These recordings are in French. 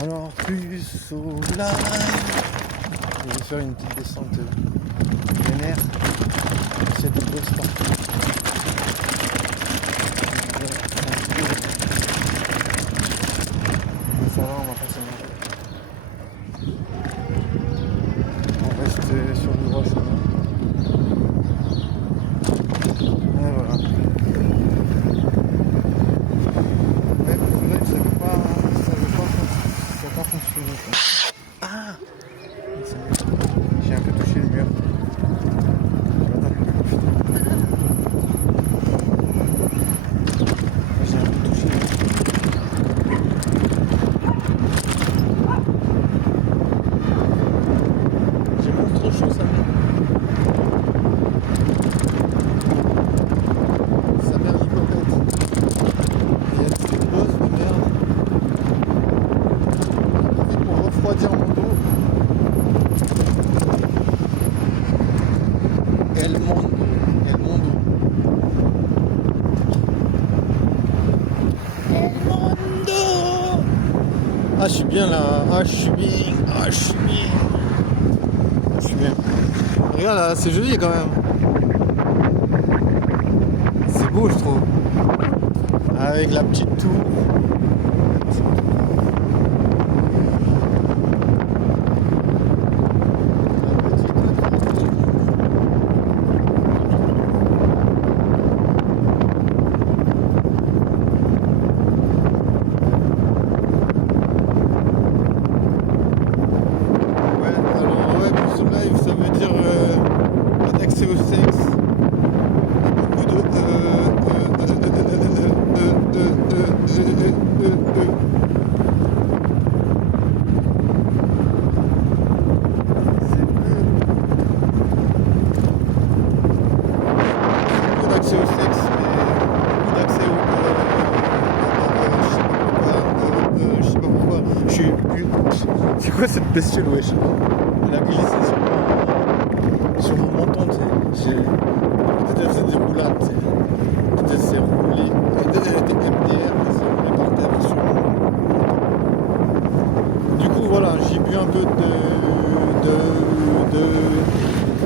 Alors plus au live. Je vais faire une petite descente vénère. C'est de beau sport. Ça va, on va passer manger. On reste sur le droit chemin. Et voilà. Mais le live, ça veut pas fonctionner. Ah, j'ai un peu touché le mur. J'ai un peu touché le mur. J'ai pas trop chaud, ça mère hypocrite. Il y a des bosses de merde. Pour refroidir mon dos. El Mondo. El Mondo. El Mondo. Ah, je suis bien là. Ah, je suis bien. Ah, je suis bien. Je suis bien. Regarde là, c'est joli quand même. C'est beau, je trouve. Avec la petite tour. Ça veut dire un accès au sexe, beaucoup de beaucoup d'accès au sexe, mais beaucoup d'accès au je sais pas pourquoi, je suis c'est quoi cette bestiole, wesh? Elle a glissé sur mon menton, tu sais. Peut-être elle faisait des roulades, tu sais. Peut-être elle s'est roulée. Peut-être elle était MDR, elle s'est roulée par terre sur mon menton. Du coup, voilà, j'ai bu un peu de...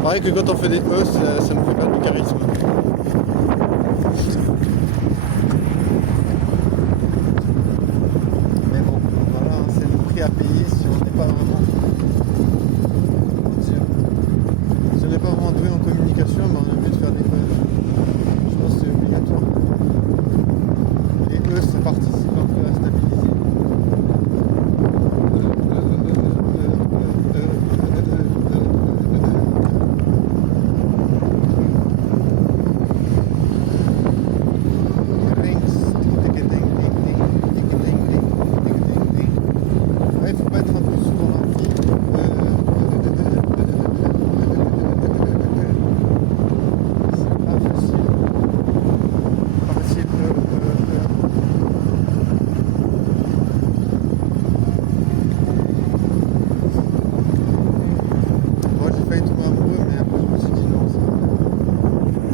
Pareil que quand on fait des E, ça nous fait perdre du charisme. Mais bon, voilà, c'est le prix à payer si on n'est pas vraiment... Si on n'est pas vraiment doué en communication, mais on a envie de faire des causes. Je pense que c'est obligatoire. Et eux, ça participe un peu à stabiliser. Ouais, il faut pas être un peu sourd dans la vie.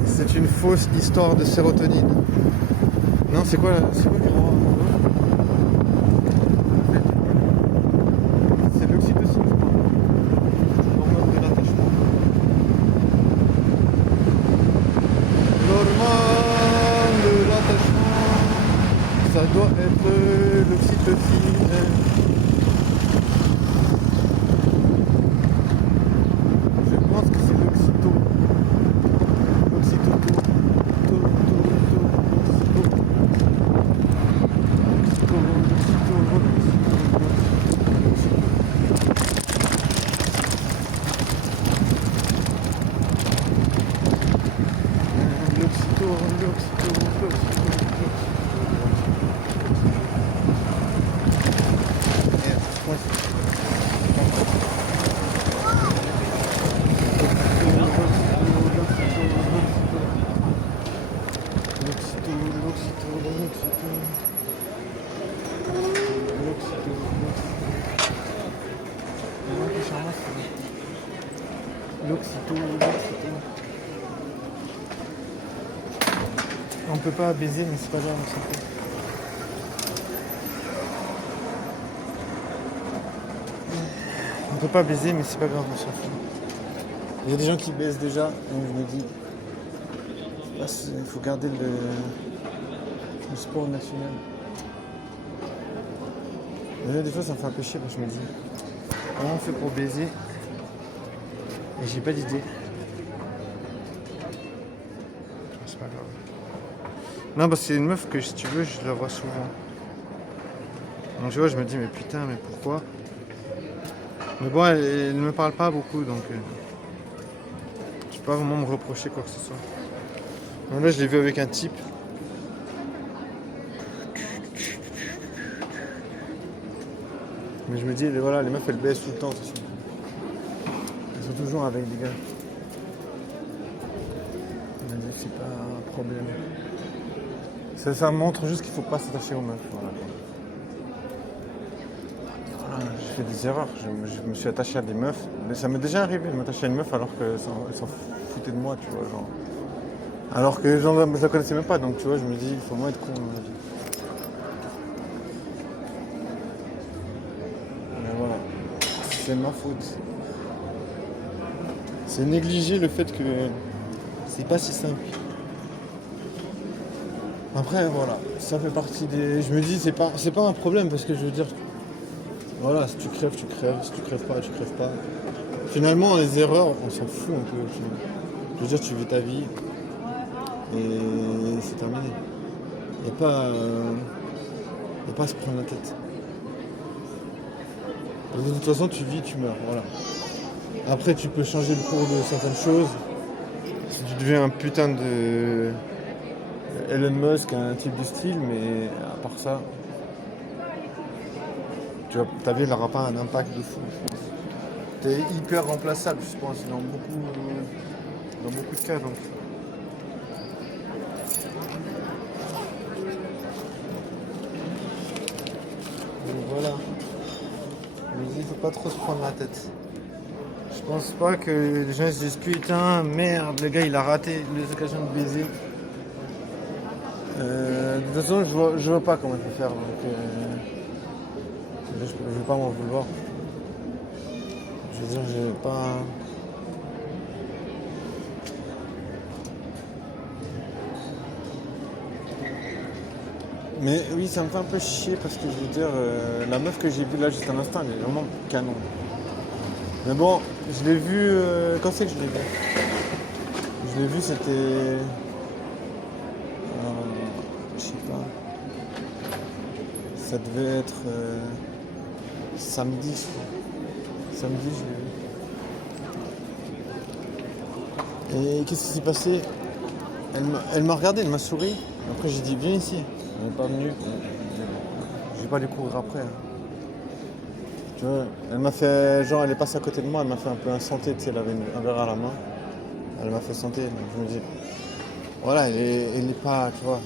C'est une fausse histoire de sérotonine. Non, c'est quoi qui rend amoureux? C'est l'oxytocine, je crois. L'hormone de l'attachement. L'hormone de l'attachement. Ça doit être l'oxytocine. Je pense que c'est l'oxyto. L'oxyto. On peut pas baiser, mais c'est pas grave, on s'en fout. On peut pas baiser, mais c'est pas grave, on s'en fout. Il y a des gens qui baisent déjà, donc je me dis, il faut garder le sport national. Mais des fois, ça me fait un peu chier parce que je me dis, comment on fait pour baiser? Et j'ai pas d'idée. C'est pas grave. Non, parce que c'est une meuf que si tu veux, je la vois souvent. Donc tu vois, je me dis, mais putain, mais pourquoi? Mais bon, elle ne me parle pas beaucoup, donc je peux pas vraiment me reprocher quoi que ce soit. Donc là, je l'ai vu avec un type. Mais je me dis, voilà, les meufs, elles baissent tout le temps. Elles sont toujours avec des gars. Je me dis, c'est pas un problème. Ça montre juste qu'il faut pas s'attacher aux meufs. Voilà, j'ai fait des erreurs. Je me suis attaché à des meufs. Mais ça m'est déjà arrivé de m'attacher à une meuf alors qu'elle s'en foutait de moi, tu vois. Genre. Alors que je la connaissais même pas, donc tu vois, je me dis, il faut moins être con dans la vie. Mais voilà, c'est ma faute. C'est négliger le fait que c'est pas si simple. Après, voilà, ça fait partie des. Je me dis, c'est pas un problème parce que je veux dire, voilà, si tu crèves, tu crèves. Si tu crèves pas, tu crèves pas. Finalement, les erreurs, on s'en fout un peu. Je veux dire, tu vis ta vie et c'est terminé. Il n'y a pas à se prendre la tête. De toute façon, tu vis, tu meurs, voilà. Après, tu peux changer le cours de certaines choses. Si tu deviens un putain de Elon Musk, un type du style, mais à part ça, ta vie n'aura pas un impact de fou. Tu es hyper remplaçable, je pense, dans beaucoup de cas. Donc voilà. Il ne faut pas trop se prendre la tête. Je pense pas que les gens se disent putain, merde, le gars il a raté les occasions de baiser. De toute façon, je vois pas comment il faut faire. Donc, je vais pas m'en vouloir. Je veux dire, je vais pas. Mais oui, ça me fait un peu chier parce que je veux dire, la meuf que j'ai vue là juste un instant, elle est vraiment canon. Mais bon, je l'ai vue. Quand c'est que je l'ai vue? Je l'ai vue, c'était. Je sais pas. Ça devait être samedi, je crois. Samedi, je l'ai vue. Et qu'est-ce qui s'est passé? Elle m'a regardé, elle m'a souri. Après, j'ai dit, viens ici. Elle n'est pas venue. Je vais pas lui courir après. Hein. Tu vois, elle m'a fait, genre, elle est passée à côté de moi, elle m'a fait un peu un santé, tu sais, elle avait un verre à la main. Elle m'a fait santé, donc je me dis, voilà, elle est pas, tu vois,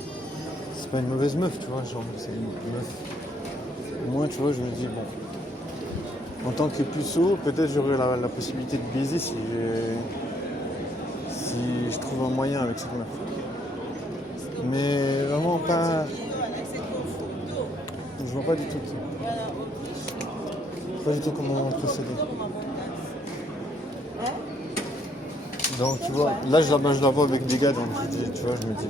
c'est pas une mauvaise meuf, tu vois, genre, c'est une meuf. Moi, tu vois, je me dis, bon, en tant que puceau, peut-être j'aurais la possibilité de baiser si je trouve un moyen avec cette meuf. Mais vraiment pas. Je vois pas du tout. Pas du tout comment procéder. Donc tu vois, là je la vois avec des gars, donc tu vois, je me dis.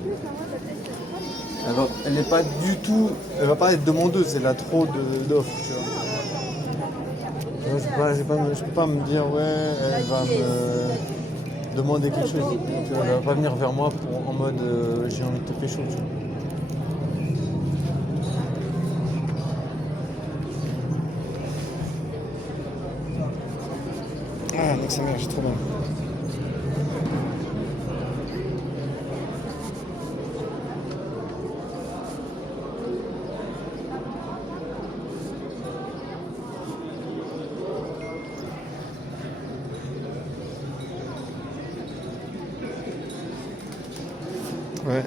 Alors, elle n'est pas du tout. Elle va pas être demandeuse, elle a trop d'offres, tu vois. Je peux pas me dire ouais, elle va me demander quelque chose. Tu vois, elle va pas venir vers moi en mode j'ai envie de te pécho, tu vois. Ah, donc ça marche trop bien. Ouais.